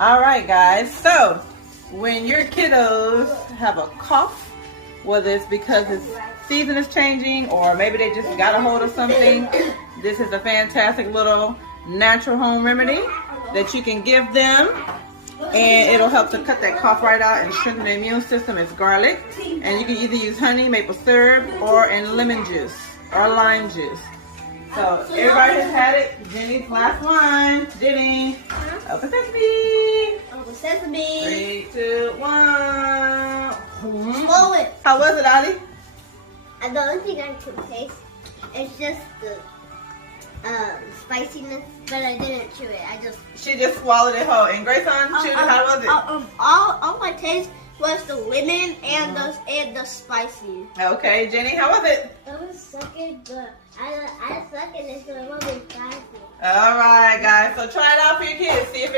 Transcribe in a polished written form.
All right, guys. So, when your kiddos have a cough, whether it's because the season is changing or maybe they just got a hold of something, this is a fantastic little natural home remedy that you can give them, and it'll help to cut that cough right out and strengthen the immune system. It's garlic, and you can either use honey, maple syrup, or in lemon juice or lime juice. So everybody has had it. Jenny's last one. Jenny, open sesame. Open sesame. 3, 2, 1. Blow it. How was it, Ali? I don't think I can taste. It's just the spiciness, but I didn't chew it. She just swallowed it whole. And Grayson, chewed it. How was it? All my taste was the lemon and the spicy. Okay, Jenny, how was it? I was sucking, but I suck it. It's a little bit spicy. All right, guys. So try it out for your kids. See if it